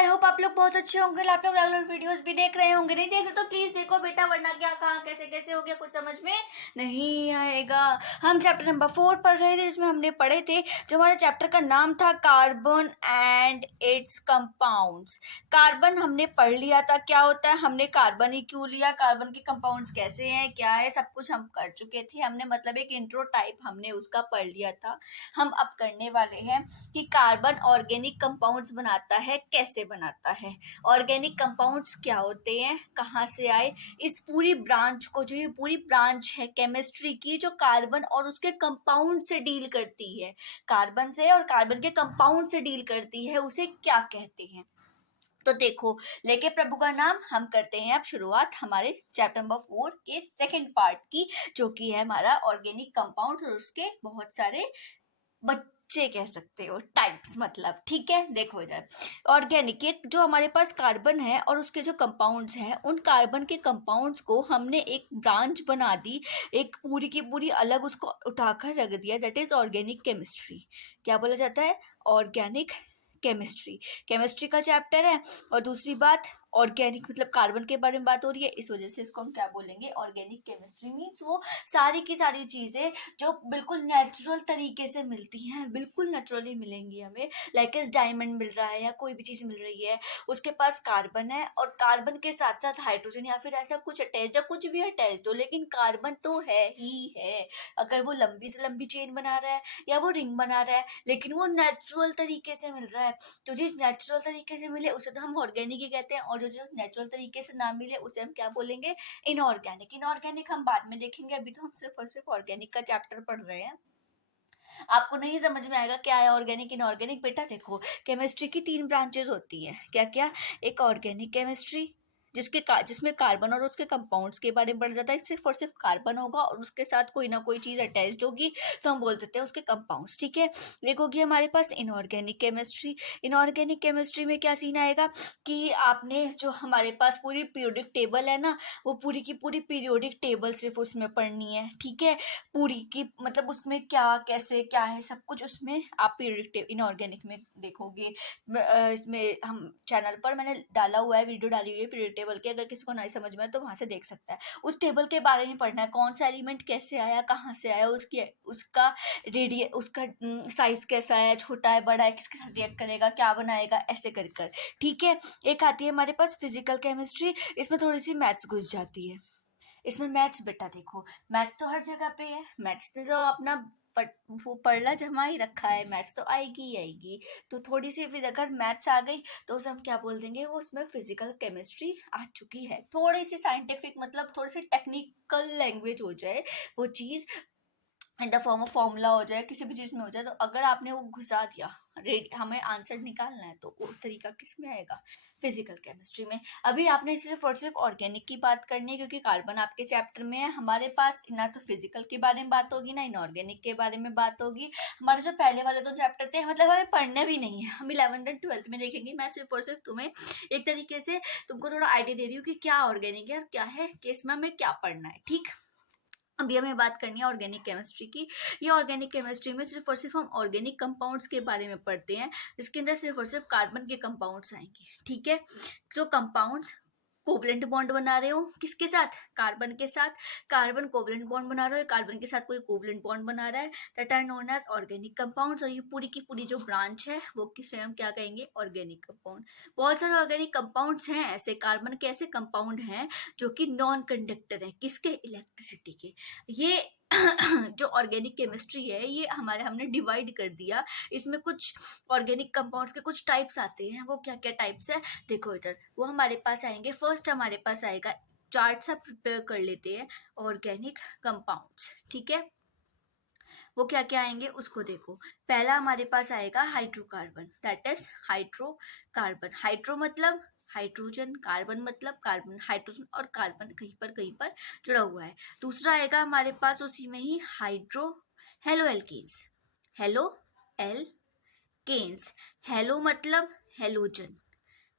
I hope आप लोग बहुत अच्छे होंगे, आप लोग रेगुलर वीडियोस भी देख रहे होंगे। नहीं देख रहे तो प्लीज देखो बेटा, वरना क्या कहाँ कैसे कैसे हो गया कुछ समझ में नहीं आएगा। हम चैप्टर नंबर 4 पढ़ रहे थे, जिसमें हमने पढ़े थे, जो हमारे चैप्टर का नाम था carbon and it's compounds. Carbon हमने पढ़ लिया था क्या होता है, हमने कार्बन ही क्यों लिया, कार्बन के कंपाउंड्स कैसे हैं, क्या है, सब कुछ हम कर चुके थे। हमने मतलब एक इंट्रो टाइप हमने उसका पढ़ लिया था। हम अब करने वाले हैं कि कार्बन ऑर्गेनिक कंपाउंड्स बनाता है, कैसे बनाता है, ऑर्गेनिक कंपाउंड्स क्या होते हैं, कहाँ से आए, इस पूरी ब्रांच को, जो ये पूरी ब्रांच है केमिस्ट्री की, जो कार्बन और उसके कंपाउंड से डील करती है, कार्बन से और कार्बन के कंपाउंड से डील करती है, उसे क्या कहते हैं। तो देखो, लेके प्रभु का नाम हम करते हैं अब शुरुआत हमारे चैप्टर नंबर 4 के सेकंड पार्ट की, जो कि है हमारा ऑर्गेनिक कंपाउंड और उसके बहुत सारे बच्चे कह सकते हो, टाइप्स मतलब। ठीक है, देखो इधर ऑर्गेनिक, एक जो हमारे पास कार्बन है और उसके जो कंपाउंड्स हैं, उन कार्बन के कंपाउंड्स को हमने एक ब्रांच बना दी, एक पूरी की पूरी अलग उसको उठाकर रख दिया, दैट इज ऑर्गेनिक केमिस्ट्री। क्या बोला जाता है, ऑर्गेनिक केमिस्ट्री। केमिस्ट्री का चैप्टर है। और दूसरी बात, ऑर्गेनिक मतलब कार्बन के बारे में बात हो रही है, इस वजह से इसको हम क्या बोलेंगे, ऑर्गेनिक केमिस्ट्री। मीन्स वो सारी की सारी चीजें जो बिल्कुल नेचुरल तरीके से मिलती हैं, बिल्कुल नेचुरली मिलेंगी हमें, लाइक एस डायमंड मिल रहा है या कोई भी चीज मिल रही है, उसके पास कार्बन है और कार्बन के साथ साथ हाइड्रोजन या फिर ऐसा कुछ अटैच या कुछ भी अटैच हो, लेकिन कार्बन तो है ही है। अगर वो लंबी से लंबी चेन बना रहा है या वो रिंग बना रहा है, लेकिन वो नेचुरल तरीके से मिल रहा है, तो जिस नेचुरल तरीके से मिले उसे तो हम ऑर्गेनिक ही कहते हैं, और जो नेचुरल तरीके से ना मिले उसे हम क्या बोलेंगे, इनऑर्गेनिक। इनऑर्गेनिक हम बाद में देखेंगे, अभी तो हम सिर्फ और सिर्फ ऑर्गेनिक का चैप्टर पढ़ रहे हैं। आपको नहीं समझ में आएगा क्या है ऑर्गेनिक इनऑर्गेनिक, बेटा देखो, केमिस्ट्री की 3 ब्रांचेस होती हैं, क्या क्या, एक ऑर्गेनिक केमिस्ट्री जिसमें कार्बन और उसके कंपाउंड्स के बारे में पढ़ा जाता है, सिर्फ और सिर्फ कार्बन होगा और उसके साथ कोई ना कोई चीज अटैच्ड होगी, तो हम बोल देते हैं उसके कंपाउंड्स। ठीक है, एक होगी हमारे पास इनऑर्गेनिक केमिस्ट्री। इनऑर्गेनिक केमिस्ट्री में क्या सीन आएगा कि आपने जो हमारे पास पूरी पीरियोडिक टेबल है ना, वो पूरी की पूरी पीरियोडिक टेबल सिर्फ उसमें पढ़नी है। ठीक है, पूरी की मतलब उसमें क्या कैसे क्या है सब कुछ उसमें आप पीरियोडिक इनऑर्गेनिक में देखोगे। इसमें हम चैनल पर मैंने डाला हुआ है, वीडियो डाली हुई है पीरियोडिक टेबल की, अगर किसी को नहीं समझ में आए तो वहां से देख सकता है। उस टेबल के बारे में पढ़ना है, कौन सा एलिमेंट कैसे आया, कहाँ से आया, उसका उसका साइज कैसा है, छोटा है बड़ा है, किसके साथ रिएक्ट करेगा, क्या बनाएगा, ऐसे कर कर। ठीक है, एक आती है हमारे पास फिजिकल केमिस्ट्री, इसमें थोड़ी सी मैथ्स घुस जाती है। इसमें मैथ्स, बेटा देखो, मैथ्स तो हर जगह पे है, मैथ्स तो अपना वो पढ़ला जमा ही रखा है, मैथ्स तो आएगी ही आएगी। तो थोड़ी सी फिर अगर मैथ्स आ गई तो उसे हम क्या बोल देंगे, वो उसमें फिजिकल केमिस्ट्री आ चुकी है। थोड़ी सी साइंटिफिक मतलब थोड़ी सी टेक्निकल लैंग्वेज हो जाए वो चीज़, in the form of formula हो जाए, किसी भी चीज़ में हो जाए, तो अगर आपने वो घुसा दिया, हमें आंसर निकालना है, तो वो तरीका किस में आएगा, फिजिकल केमिस्ट्री में। अभी आपने सिर्फ और सिर्फ ऑर्गेनिक की बात करनी है, क्योंकि कार्बन आपके चैप्टर में है। हमारे पास ना तो फिजिकल के बारे में बात होगी ना इनऑर्गेनिक के बारे में बात होगी। हमारे जो पहले वाले 2 चैप्टर थे मतलब हमें पढ़ने भी नहीं है, हम 11th एंड 12th में देखेंगे। मैं सिर्फ और सिर्फ तुम्हें एक तरीके से तुमको थोड़ा आइडिया दे रही हूँ कि क्या ऑर्गेनिक है और क्या है, किस में हमें क्या पढ़ना है। ठीक, अभी हमें बात करनी है ऑर्गेनिक केमिस्ट्री की। ये ऑर्गेनिक केमिस्ट्री में सिर्फ और सिर्फ हम ऑर्गेनिक कंपाउंड्स के बारे में पढ़ते हैं, जिसके अंदर सिर्फ और सिर्फ कार्बन के कंपाउंड्स आएंगे। ठीक है, जो कंपाउंड्स कोवलेंट बॉन्ड बना रहे हो, किसके साथ, कार्बन के साथ, कार्बन कोवलेंट बॉन्ड बना रहे हो, कार्बन के साथ कोई कोवलेंट बॉन्ड बना रहा है, that are known as organic compounds. और ये पूरी की पूरी जो ब्रांच है वो किसे हम क्या कहेंगे, ऑर्गेनिक कंपाउंड। बहुत सारे ऑर्गेनिक कंपाउंड्स हैं ऐसे, कार्बन के ऐसे कंपाउंड हैं जो कि नॉन कंडक्टर है, किसके, इलेक्ट्रिसिटी के। ये जो ऑर्गेनिक केमिस्ट्री है, ये हमने डिवाइड कर दिया। इसमें कुछ ऑर्गेनिक कंपाउंड्स के कुछ टाइप्स आते हैं, वो क्या क्या टाइप्स है देखो इधर, वो हमारे पास आएंगे। फर्स्ट हमारे पास आएगा, चार्ट सा प्रिपेयर कर लेते हैं, ऑर्गेनिक कंपाउंड्स। ठीक है, वो क्या क्या आएंगे उसको देखो। पहला हमारे पास आएगा hydrocarbon, that is hydrocarbon. Hydro मतलब हाइड्रोजन, कार्बन मतलब कार्बन, हाइड्रोजन और कार्बन कहीं पर जुड़ा हुआ है। दूसरा आएगा हमारे पास उसी में ही haloalkanes, haloalkanes. Halo मतलब हेलोजन,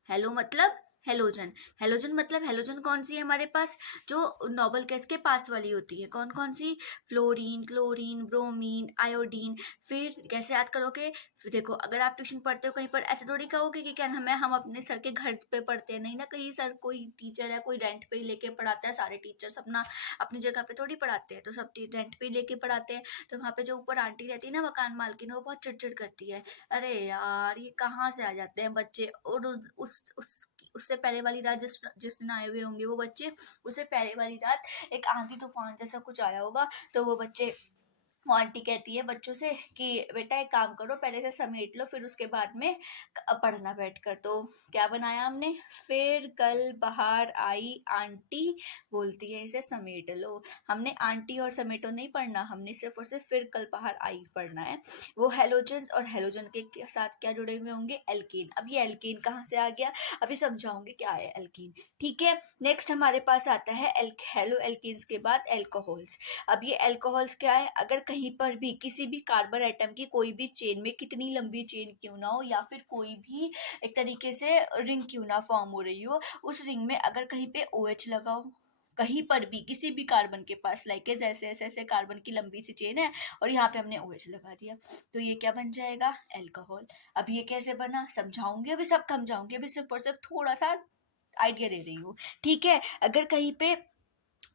हेलो मतलब हेलोजन। हेलोजन मतलब हेलोजन कौन सी है हमारे पास, जो नोबल गैस के पास वाली होती है, कौन कौन सी, फ्लोरीन, क्लोरीन, ब्रोमीन, आयोडीन। फिर कैसे याद करोगे, फिर देखो अगर आप ट्यूशन पढ़ते हो कहीं पर ऐसे थोड़ी कहोगे कि क्या नाम है हम अपने सर के घर पे पढ़ते हैं, नहीं ना, कहीं सर कोई टीचर है कोई रेंट पे ही लेके पढ़ाता है, सारे टीचर्स अपना अपनी जगह पे थोड़ी पढ़ाते हैं, तो सब रेंट पे ही लेके पढ़ाते हैं। तो वहाँ पे जो ऊपर आंटी रहती है ना मकान मालकिन, वो बहुत चिड़चिड़ करती है, अरे यार ये कहाँ से आ जाते हैं बच्चे, और उससे पहले वाली रात जिस दिन आए हुए होंगे वो बच्चे, उससे पहले वाली रात एक आंधी तूफान जैसा कुछ आया होगा, तो वो बच्चे, वो आंटी कहती है बच्चों से कि बेटा एक काम करो, पहले से समेट लो फिर उसके बाद में पढ़ना बैठकर। तो क्या बनाया हमने, फिर कल बाहर आई आंटी, बोलती है इसे समेट लो। हमने आंटी और समेटो नहीं पढ़ना, हमने सिर्फ और सिर्फ फिर कल बाहर आई पढ़ना है। वो हेलोजन, और हेलोजन के साथ क्या जुड़े हुए होंगे, एल्कीन। अब ये एल्कीन कहाँ से आ गया, अभी समझाऊंगी क्या है एल्कीन, ठीक है। नेक्स्ट हमारे पास आता है हेलो एल्कीन्स के बाद एल्कोहल्स। अब ये अल्कोहल्स क्या है, अगर कहीं पर भी किसी भी कार्बन आइटम की कोई भी चेन में, कितनी लंबी चेन क्यों ना हो, या फिर कोई भी एक तरीके से रिंग क्यों ना फॉर्म हो रही हो, उस रिंग में अगर कहीं पे OH लगाओ, कहीं पर भी किसी भी कार्बन के पास, लाइक जैसे ऐसे ऐसे कार्बन की लंबी सी चेन है और यहाँ पे हमने OH लगा दिया, तो ये क्या बन जाएगा, अल्कोहल। अब ये कैसे बना समझाऊंगी, अभी सब समझाऊंगी, अभी सिर्फ और सिर्फ थोड़ा सा आइडिया दे रही हूँ, ठीक है। अगर कहीं पे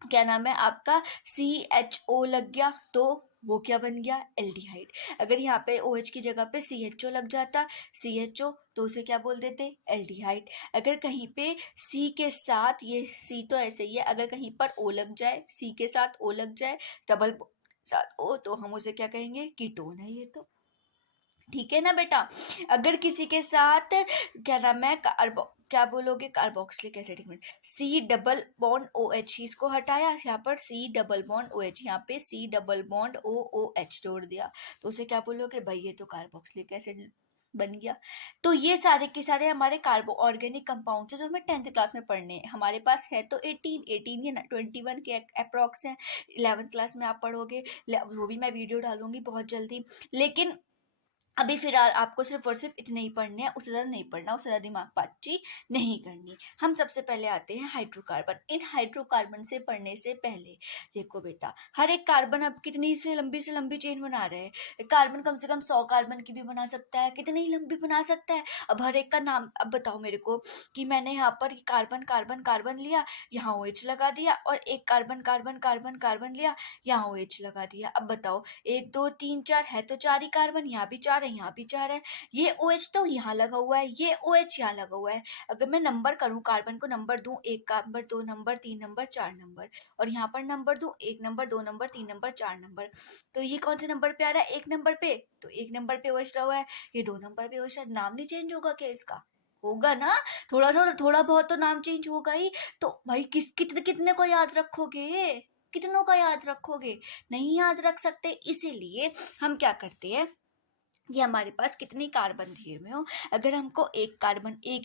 क्या नाम है आपका CHO लग गया, तो वो क्या बन गया, एल्डिहाइड। अगर यहाँ पे OH की जगह पे CHO लग जाता, CHO, तो उसे क्या बोल देते, एल्डिहाइड। अगर कहीं पे C के साथ, ये C तो ऐसे ही है, अगर कहीं पर O लग जाए, C के साथ O लग जाए, डबल साथ O, तो हम उसे क्या कहेंगे, कीटोन है ये तो, ठीक है ना बेटा। अगर किसी के साथ क्या नाम है क्या बोलोगे, कार्बोक्सिलिक एसिड, एक minute, C double bond OH, इसको हटाया, यहाँ पर C डबल बॉन्ड OH, यहाँ पे C डबल बॉन्ड OOH जोड़ दिया, तो उसे क्या बोलोगे भाई, ये तो कार्बोक्सिलिक एसिड बन गया। तो ये सारे के सारे हमारे कार्बो ऑर्गेनिक कंपाउंड है जो हमें 10th क्लास में पढ़ने हैं, हमारे पास है तो 18 ये 21 के अप्रोक्स हैं, 11th क्लास में आप पढ़ोगे, वो भी मैं वीडियो डालूंगी बहुत जल्दी। लेकिन अभी फिलहाल आपको सिर्फ और सिर्फ इतने ही पढ़ने हैं, उससे ज़्यादा नहीं पढ़ना, उससे ज़्यादा दिमाग पाची नहीं करनी। हम सबसे पहले आते हैं हाइड्रोकार्बन। इन हाइड्रोकार्बन से पढ़ने से पहले देखो बेटा, हर एक कार्बन अब कितनी से लंबी चेन बना रहे हैं, कार्बन कम से कम 100 कार्बन की भी बना सकता है, कितनी लंबी बना सकता है। अब हर एक का नाम अब बताओ मेरे को, कि मैंने यहाँ पर कार्बन कार्बन कार्बन लिया, यहाँ OH लगा दिया, और एक कार्बन कार्बन कार्बन कार्बन लिया, यहाँ OH लगा दिया। अब बताओ 1 2 3 4 है तो 4 ही कार्बन, यहाँ भी 4 है, यहाँ भी 4 है, ये OH तो यहाँ लगा हुआ है, ये OH यहाँ लगा हुआ है। अगर मैं नंबर करूँ, कार्बन को नंबर दूं, 1 नंबर, 2 नंबर, 3 नंबर, 4 नंबर, और यहाँ पर नंबर दूं, 1 नंबर, 2 नंबर, 3 नंबर, 4 नंबर, तो ये कौन से नंबर पे आ रहा है, 1 नंबर पे, तो 1 नंबर पे OH रहा हुआ है, ये 2 नंबर पे OH है, नाम नहीं चेंज होगा क्या इसका, होगा ना, थोड़ा बहुत तो नाम चेंज होगा ही। तो भाई कितने कितने को याद रखोगे, कितनों का याद रखोगे, नहीं याद रख सकते, इसीलिए हम क्या करते हैं, ये हमारे पास कितनी कार्बन दिए हुए हो, अगर हमको एक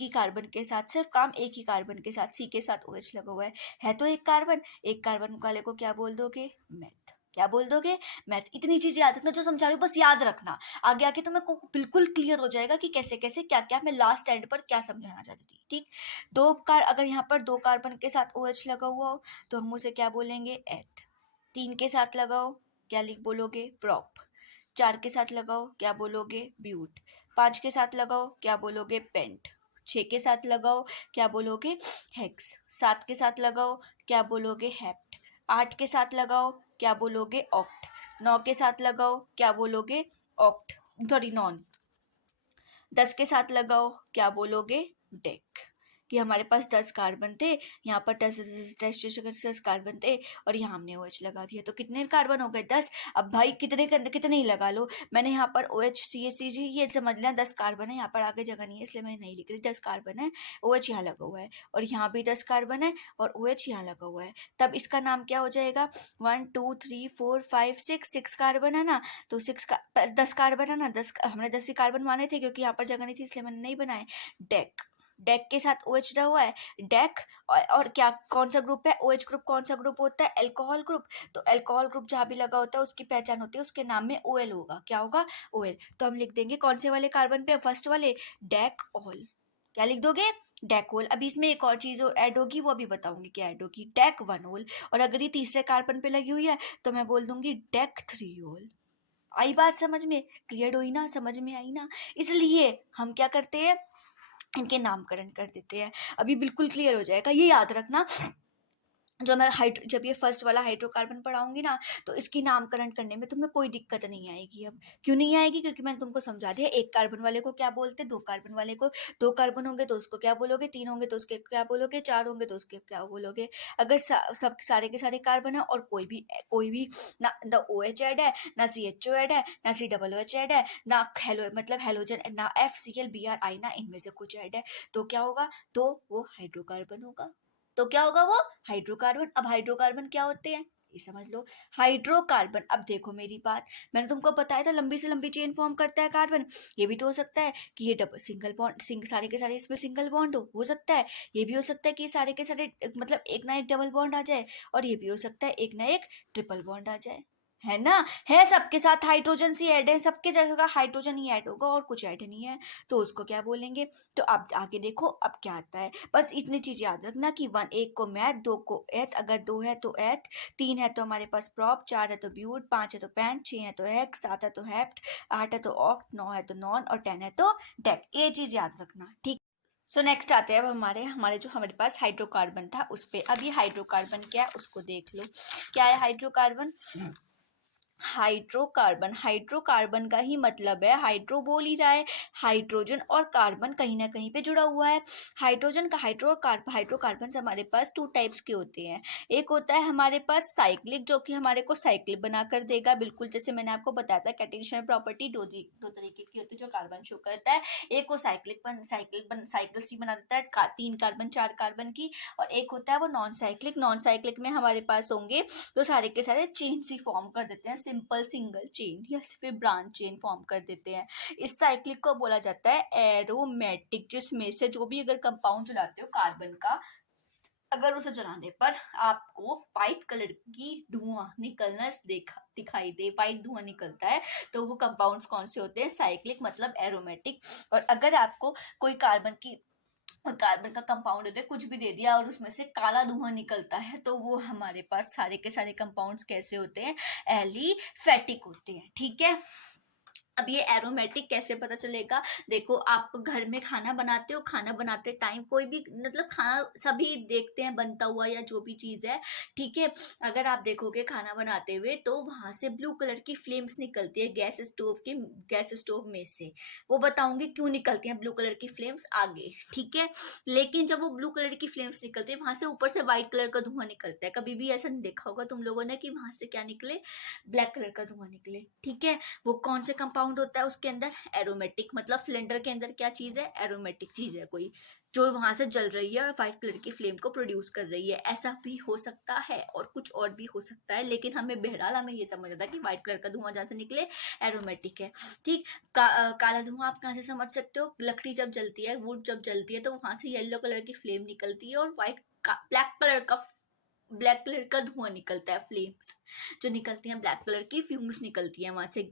ही कार्बन के साथ, सिर्फ काम एक ही कार्बन के साथ, C के साथ OH लगा हुआ है तो एक कार्बन वाले को क्या बोल दोगे, मैथ, क्या बोल दोगे, मैथ। इतनी चीज याद रखना, जो समझा रही हूँ बस याद रखना, आगे आके तो मेरे को बिल्कुल क्लियर हो जाएगा कि कैसे कैसे क्या क्या मैं लास्ट एंड पर क्या समझाना चाहती थी, ठीक। अगर यहाँ पर 2 कार्बन के साथ OH लगा हुआ हो, तो हम उसे क्या बोलेंगे, एथ। 3 के साथ लगाओ, क्या लिख बोलोगे, प्रॉप। 4 के साथ लगाओ, क्या बोलोगे, ब्यूट। 5 के साथ लगाओ, क्या बोलोगे, पेंट। 6 के साथ लगाओ, क्या बोलोगे, हेक्स। 7 के साथ लगाओ, क्या बोलोगे, हेप्ट। 8 के साथ लगाओ, क्या बोलोगे, ऑक्ट। 9 के साथ लगाओ, क्या बोलोगे, ऑक्ट, सॉरी नॉन। 10 के साथ लगाओ, क्या बोलोगे, डेक। कि हमारे पास 10 कार्बन थे, यहाँ पर 10 कार्बन थे, और यहाँ हमने OH लगा दिया, तो कितने कार्बन हो गए, 10। अब भाई कितने ही लगा लो, मैंने यहाँ पर OH CH ये समझ लिया 10 कार्बन है, यहाँ पर आगे जगह नहीं है इसलिए मैं नहीं लिख रही, 10 कार्बन है, OH यहाँ लगा हुआ है, और यहाँ भी 10 कार्बन है और OH यहाँ लगा हुआ है, तब इसका नाम क्या हो जाएगा, 1 2 3 4 5 6 कार्बन है ना, तो 10 कार्बन है ना, 10 हमने 10 ही कार्बन माने थे, क्योंकि यहाँ पर जगह नहीं थी इसलिए मैंने नहीं बनाए। डेक, डेक के साथ OH रहा हुआ है, डेक, और क्या कौन सा ग्रुप है, OH ग्रुप कौन सा ग्रुप होता है, अल्कोहल ग्रुप, तो अल्कोहल ग्रुप जहाँ भी लगा होता है उसकी पहचान होती है, उसके नाम में OL होगा, क्या होगा, OL, तो हम लिख देंगे कौन से वाले कार्बन पे, फर्स्ट वाले, डेक ऑल, क्या लिख दोगे? डेकोल। अभी इसमें एक और चीज ऐड होगी, वो अभी बताऊंगी क्या ऐड होगी। डेक 1 होल। और अगर ये तीसरे कार्बन पे लगी हुई है तो मैं बोल दूंगी डेक 3 होल। आई बात समझ में? क्लियर हुई ना? समझ में आई ना? इसलिए हम क्या करते हैं, इनके नामकरण कर देते हैं। अभी बिल्कुल क्लियर हो जाएगा, ये याद रखना। जब ये फर्स्ट वाला हाइड्रोकार्बन पढ़ाऊंगी ना, तो इसकी नामकरण करने में तुम्हें कोई दिक्कत नहीं आएगी। अब क्यों नहीं आएगी? क्योंकि मैंने तुमको समझा दिया। एक कार्बन वाले को क्या बोलते, दो कार्बन वाले को। दो कार्बन होंगे तो उसको क्या बोलोगे, तीन होंगे तो उसके क्या बोलोगे, चार होंगे तो उसके क्या बोलोगे। अगर सब सारे के सारे कार्बन है और कोई भी ना द ओ एच ऐड है, ना सी एच ओ ऐड है, ना C double O H add है, ना हेलो मतलब हेलोजन, ना F C L B R I, ना इनमें से कुछ ऐड है, तो क्या होगा? तो वो हाइड्रोकार्बन होगा। तो क्या होगा वो? हाइड्रोकार्बन। अब हाइड्रोकार्बन क्या होते हैं ये समझ लो। हाइड्रोकार्बन, अब देखो मेरी बात, मैंने तुमको बताया था लंबी से लंबी चेन फॉर्म करता है कार्बन। ये भी तो हो सकता है कि ये डबल सिंगल बॉन्ड सारे के सारे इसमें सिंगल बॉन्ड हो सकता है। ये भी हो सकता है कि सारे के सारे मतलब एक ना एक डबल बॉन्ड आ जाए। और ये भी हो सकता है एक ना एक ट्रिपल बॉन्ड आ जाए। है ना? है सबके साथ हाइड्रोजन सी ऐड है, सबके जगह का हाइड्रोजन ही ऐड होगा और कुछ ऐड नहीं है, तो उसको क्या बोलेंगे? तो अब आगे देखो अब क्या आता है। बस इतनी चीज याद रखना कि एक को मैथ, दो को एथ, अगर दो है तो एथ, तीन है तो हमारे पास प्रॉप, चार है तो ब्यूट, पांच है तो पैंट, छह है तो हेक्स, सात है तो हेप्ट, आठ है तो ऑक्ट, नौ है तो नॉन और 10 है तो डेक। ये चीज याद रखना, ठीक। सो नेक्स्ट आते हैं अब हमारे जो हमारे पास हाइड्रोकार्बन था उस पे। अब ये हाइड्रोकार्बन क्या है उसको देख लो। क्या है हाइड्रोकार्बन? हाइड्रोकार्बन का ही मतलब है, हाइड्रो बोल ही रहा है, हाइड्रोजन और कार्बन कहीं ना कहीं पे जुड़ा हुआ है। हाइड्रोजन का हाइड्रोकार्बन से हमारे पास 2 टाइप्स के होते हैं। एक होता है हमारे पास साइक्लिक, जो कि हमारे को साइकिल बनाकर देगा, बिल्कुल जैसे मैंने आपको बताया था कैटेशनल प्रॉपर्टी दो तरीके की होती है जो कार्बन शो करता है। एक को साइकिल सी बना देता है 3 कार्बन 4 कार्बन की। और एक होता है वो नॉन साइक्लिक में हमारे पास होंगे तो सारे के सारे चेन सी फॉर्म कर देते हैं, सिंपल सिंगल चेन या फिर ब्रांच चेन फॉर्म कर देते हैं। इस साइक्लिक को बोला जाता है एरोमेटिक, जिसमें से जो भी अगर कंपाउंड चलाते हो कार्बन का, अगर उसे जलाने पर आपको व्हाइट कलर की धुआं निकलना दिखाई दे, व्हाइट धुआं निकलता है, तो वो कंपाउंड्स कौन से होते हैं? साइक्लिक मतलब एरोमेटिक। और अगर आपको कोई कार्बन का कंपाउंड दे कुछ भी दे दिया और उसमें से काला धुआं निकलता है, तो वो हमारे पास सारे के सारे कंपाउंड्स कैसे होते हैं? एलिफेटिक होते हैं, ठीक है। अब ये एरोमेटिक कैसे पता चलेगा? देखो आप घर में खाना बनाते हो, खाना बनाते टाइम कोई भी मतलब खाना सभी देखते हैं बनता हुआ या जो भी चीज है, ठीक है। अगर आप देखोगे खाना बनाते हुए तो वहां से ब्लू कलर की फ्लेम्स निकलती है गैस स्टोव में से। वो बताऊंगी क्यों निकलती हैं ब्लू कलर की फ्लेम्स आगे, ठीक है। लेकिन जब वो ब्लू कलर की फ्लेम्स निकलती है वहां से ऊपर से व्हाइट कलर का धुआं निकलता है। कभी भी ऐसा नहीं देखा होगा तुम लोगों ने कि वहां से क्या निकले? ब्लैक कलर का धुआं निकले, ठीक है। वो कौन से कंपाउंड होता है उसके अंदर? एरोमेटिक। मतलब सिलेंडर के अंदर क्या चीज है? एरोमेटिक चीज है कोई, जो वहां से जल रही है और व्हाइट कलर की फ्लेम को प्रोड्यूस कर रही है। ऐसा भी हो सकता है और कुछ और भी हो सकता है, लेकिन बहरहाल हमें ये समझ आता है कि व्हाइट कलर का धुआं जहां से निकले एरोमेटिक है, ठीक। काला धुआं आप कहां से समझ सकते हो? लकड़ी जब जलती है, वुड जब जलती है, तो वहां से येलो कलर की फ्लेम निकलती है और ब्लैक कलर का धुआं निकलता है, फ्लेम्स जो निकलती हैं ब्लैक कलर की, फ्यूम्स निकलती हैं वहां से।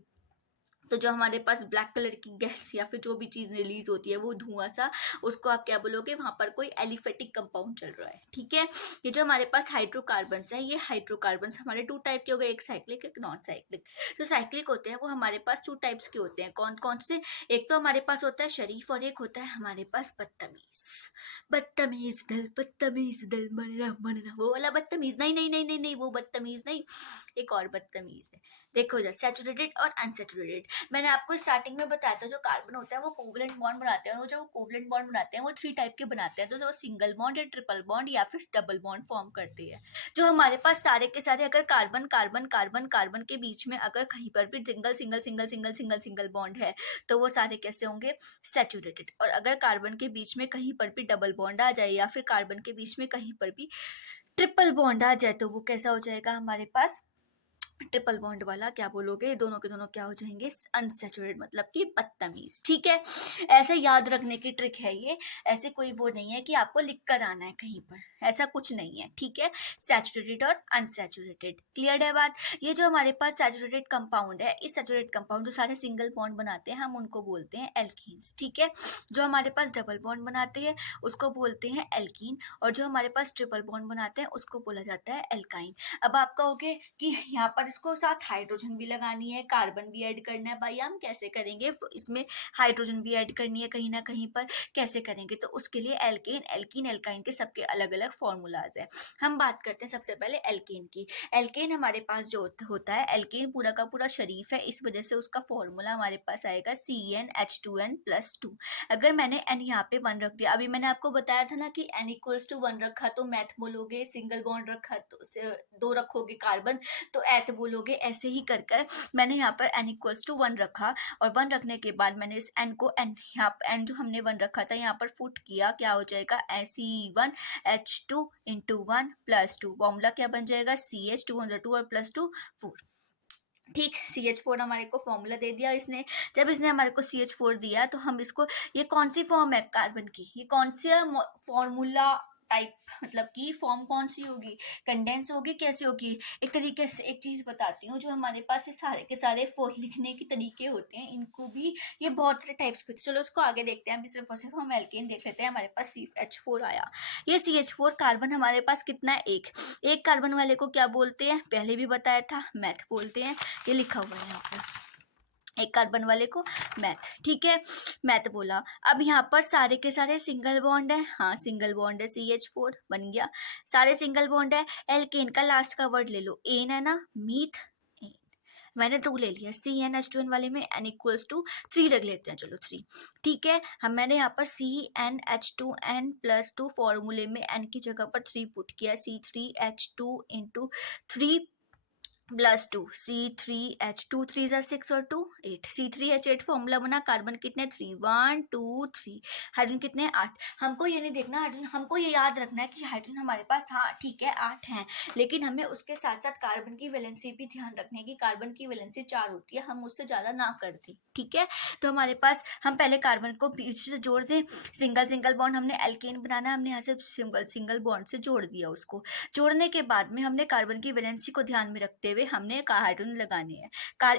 तो जो हमारे पास ब्लैक कलर की गैस या फिर जो भी चीज रिलीज होती है वो धुआं सा, उसको आप क्या बोलोगे? वहां पर कोई एलिफेटिक कंपाउंड चल रहा है, ठीक है। ये जो हमारे पास हाइड्रोकार्बन्स है, ये हाइड्रोकार्बन्स हमारे 2 टाइप के हो गए, एक साइक्लिक एक नॉन साइक्लिक। जो साइक्लिक होते हैं वो हमारे पास 2 टाइप्स के होते हैं। कौन कौन से? एक तो हमारे पास होता है शरीफ और एक होता है हमारे पास बदतमीज। बदतमीज दल मनना वो वाला बदतमीज नहीं, नहीं नहीं नहीं नहीं, वो बदतमीज नहीं, एक और बदतमीज है। देखो इधर सैचुरेटेड और अनसैचुरेटेड। मैंने आपको स्टार्टिंग में बताया था जो कार्बन होता है वो कोवलेंट बॉन्ड बनाते हैं, वो जो कोवलेंट बॉन्ड बनाते हैं वो 3 टाइप के बनाते हैं, तो जो सिंगल बॉन्ड या ट्रिपल बॉन्ड या फिर डबल बॉन्ड फॉर्म करते हैं। जो हमारे पास सारे के सारे अगर कार्बन कार्बन कार्बन कार्बन के बीच में अगर कहीं पर भी single single single single single single bond है, तो वो सारे कैसे होंगे? सैचुरेटेड। और अगर कार्बन के बीच में कहीं पर भी डबल बॉन्ड आ जाए या फिर कार्बन के बीच में कहीं पर भी ट्रिपल बॉन्ड आ जाए, तो वो कैसा हो जाएगा हमारे पास? ट्रिपल बॉन्ड वाला क्या बोलोगे, दोनों के दोनों क्या हो जाएंगे, अनसैचुरेटेड, मतलब कि बदतमीज। ठीक है, ऐसे याद रखने की ट्रिक है ये, ऐसे कोई वो नहीं है कि आपको लिख कर आना है कहीं पर, ऐसा कुछ नहीं है। ठीक है, सैचुरेटेड और अनसैचुरेटेड, क्लियर है बात। ये जो हमारे पास सैचुरेटेड कंपाउंड है, इस सैचुरेटेड कंपाउंड जो सारे सिंगल बॉन्ड बनाते हैं हम उनको बोलते हैं एल्कीन्स। ठीक है, जो हमारे पास डबल बॉन्ड बनाते हैं उसको बोलते हैं एल्कीन, और जो हमारे पास ट्रिपल बॉन्ड बनाते हैं उसको बोला जाता है एल्काइन। अब आप कहोगे कि यहाँ पर इसको साथ हाइड्रोजन भी लगानी है, कार्बन भी ऐड करना है, भाई हम कैसे करेंगे, इसमें हाइड्रोजन भी ऐड करनी है कहीं ना कहीं पर, कैसे करेंगे, तो उसके लिए एल्केन, एल्कीन, एल्काइन के सबके अलग अलग फॉर्मूलाज है। हम बात करते हैं सबसे पहले एल्केन की। एल्केन हमारे पास जो होता है, एल्केन पूरा का पूरा शरीफ है, इस वजह से उसका फॉर्मूला हमारे पास आएगा CnH2n+2। अगर मैंने n यहाँ पे 1 रख दिया, अभी मैंने आपको बताया था ना कि n=1 रखा तो मैथ बोलोगे, सिंगल बॉन्ड रखा तो 2 रखोगे कार्बन तो एथ बोलोगे, ऐसे ही कर कर मैंने यहाँ पर n=1 रखा, और 1 रखने के बाद मैंने इस n को यहाँ पर n जो हमने 1 रखा था यहाँ पर फुट किया, क्या हो जाएगा C1H2 × 1+2, फॉर्मूला क्या बन जाएगा CH2 × 2 और +2 4। ठीक, CH4 हमारे को फॉर्मूला दे दिया इसने। जब इसने हमारे को CH4 दिया तो हम इसको, ये कौन सी फॉर्म है कार्बन की, ये कौन सी फॉर्मूला टाइप, मतलब कि फॉर्म कौन सी होगी, कंडेंस होगी, कैसे होगी। एक तरीके से एक चीज बताती हूँ, जो हमारे पास ये सारे के सारे लिखने के तरीके होते हैं, इनको भी ये बहुत सारे टाइप्स के होते हैं। चलो उसको आगे देखते हैं, अभी सिर्फ और सिर्फ हम एल्केन देख लेते हैं। हमारे पास CH4 आया, ये CH4 कार्बन हमारे पास कितना है, एक कार्बन वाले को क्या बोलते हैं, पहले भी बताया था, मैथ बोलते हैं, ये लिखा हुआ है यहाँ पर, एक कार्बन वाले को मैथ। ठीक है, मैथ बोला। अब यहाँ पर सारे के सारे सिंगल बॉन्ड है, हाँ सिंगल बॉन्ड है, CH4 बन गया, सारे सिंगल बॉन्ड है। एल्केन का लास्ट का वर्ड ले लो, एन है ना, मीथ एन, मैंने 2 ले लिया। CnH2n वाले में n=3 रख लेते हैं, चलो 3। ठीक है, हम मैंने यहाँ पर CnH2n+2 फॉर्मूले में n की जगह पर 3 पुट किया, C3H2 × 3 +2, C3H2, 3 × 6 और 2 8, C3H8 फॉर्मूला बना, कार्बन कितने 3 1 2 3, हाइड्रोजन कितने 8। हमको ये नहीं देखना हाइड्रोजन, हमको ये याद रखना है कि हाइड्रोजन हमारे पास, हाँ ठीक है 8 हैं, लेकिन हमें उसके साथ साथ कार्बन की वैलेंसी भी ध्यान रखने की, कार्बन की वैलेंसी 4 होती है, हम उससे ज्यादा ना कर दें। ठीक है, तो हमारे पास हम पहले कार्बन को बीच से जोड़ दें, सिंगल सिंगल बॉन्ड हमने एल्केन बनाना है, हमने यहाँ से सिंगल सिंगल बॉन्ड से जोड़ दिया, उसको जोड़ने के बाद में हमने कार्बन की वैलेंसी को ध्यान में रखते हुए हमने हाइड्रोजन लगानी है।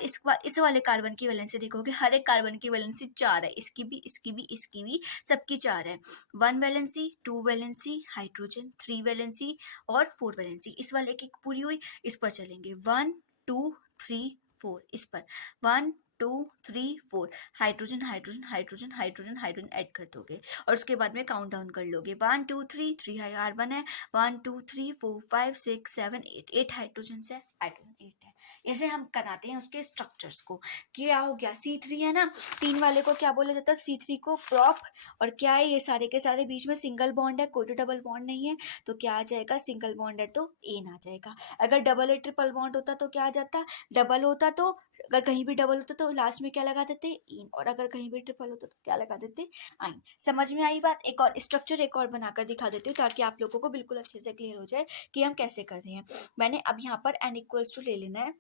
इस वाले कार्बन की वैलेंसी देखोगे, हर एक कार्बन की वैलेंसी 4 है, इसकी भी, इसकी भी, इसकी भी, सबकी 4 है। 1 वैलेंसी, 2 वैलेंसी हाइड्रोजन, 3 वैलेंसी और 4 वैलेंसी, इस वाले की पूरी हुई। इस पर चलेंगे 1 2 3 4, इस पर 1 2 3 4, hydrogen hydrogen hydrogen hydrogen hydrogen add कर दोगे, और उसके बाद में काउंट डाउन कर लोगे, 1 2 3 3 कार्बन है, 1 2 3 4 5 6 7 8, 8 हाइड्रोजन है, हाइड्रोजन 8 है। ऐसे हम कराते हैं उसके स्ट्रक्चर्स को। क्या हो गया, C3 है ना, 3 वाले को क्या बोला जाता है, C3 को प्रॉप, और क्या है, ये सारे के सारे बीच में सिंगल बॉन्ड है, कोई तो डबल बॉन्ड नहीं है, तो क्या आ जाएगा, सिंगल बॉन्ड है तो एन आ जाएगा। अगर डबल या ट्रिपल बॉन्ड होता तो क्या आ जाता, डबल होता तो, अगर कहीं भी डबल होता तो लास्ट में क्या लगा देते, इन, और अगर कहीं भी ट्रिपल होता तो क्या लगा देते, आइन। समझ में आई बात। एक और स्ट्रक्चर एक और बनाकर दिखा देती हूँ, ताकि आप लोगों को बिल्कुल अच्छे से क्लियर हो जाए कि हम कैसे कर रहे हैं। मैंने अब यहाँ पर n=2 ले लेना है,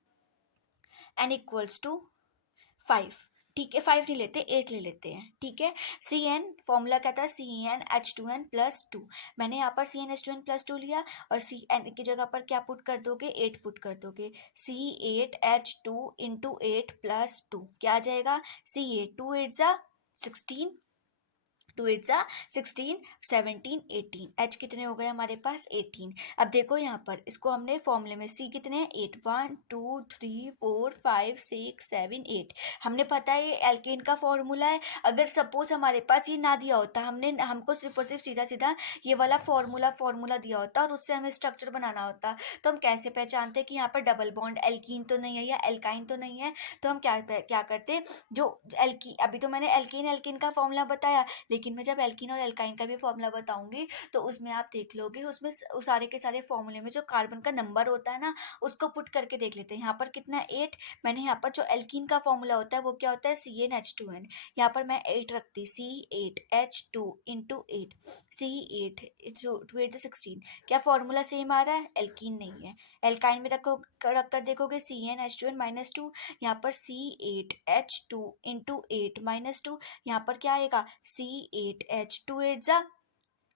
n=5, ठीक है, 5 नहीं लेते, 8 ले लेते हैं। ठीक है, Cn फॉर्मूला क्या था, CnH2n+2, मैंने यहाँ पर CnH2n+2 लिया, और Cn की जगह पर क्या पुट कर दोगे, 8 पुट कर दोगे, C8H2 × 8+2, क्या आ जाएगा, C8 2 8 16, 2 8 16 17 18, H कितने हो गए हमारे पास 18। अब देखो यहाँ पर, इसको हमने फॉर्मूले में C कितने हैं 8, 1 2 3 4 5 6 7 8, हमने पता है ये एल्केन का फॉर्मूला है। अगर सपोज हमारे पास ये ना दिया होता, हमको सिर्फ और सिर्फ सीधा सीधा ये वाला फॉर्मूला दिया होता और उससे हमें स्ट्रक्चर बनाना होता, तो हम कैसे पहचानते कि यहाँ पर डबल बॉन्ड एल्कीन तो नहीं है या एल्काइन तो नहीं है, तो हम क्या करते, जो एल्की, अभी तो मैंने एल्कीन का फॉर्मूला बताया, लेकिन लेकिन मैं जब एल्कीन और एल्काइन का भी फॉर्मूला बताऊंगी तो उसमें आप देख लोगे, उसमें सारे के सारे फॉर्मूले में जो कार्बन का नंबर होता है ना उसको पुट करके देख लेते हैं। यहाँ पर कितना है 8, मैंने यहाँ पर जो एल्कीन का फॉर्मूला होता है वो क्या होता है CnH2n, यहाँ पर मैं 8 रखती, C8H2 इंटू 8, C8 टू 8 16, क्या फॉर्मूला सेम आ रहा है? एल्कीन नहीं है। एल्काइन में रख कर देखोगे CnH2n -2, यहाँ पर C8H2 इंटू 8 -2, यहाँ पर क्या आएगा C8H2 8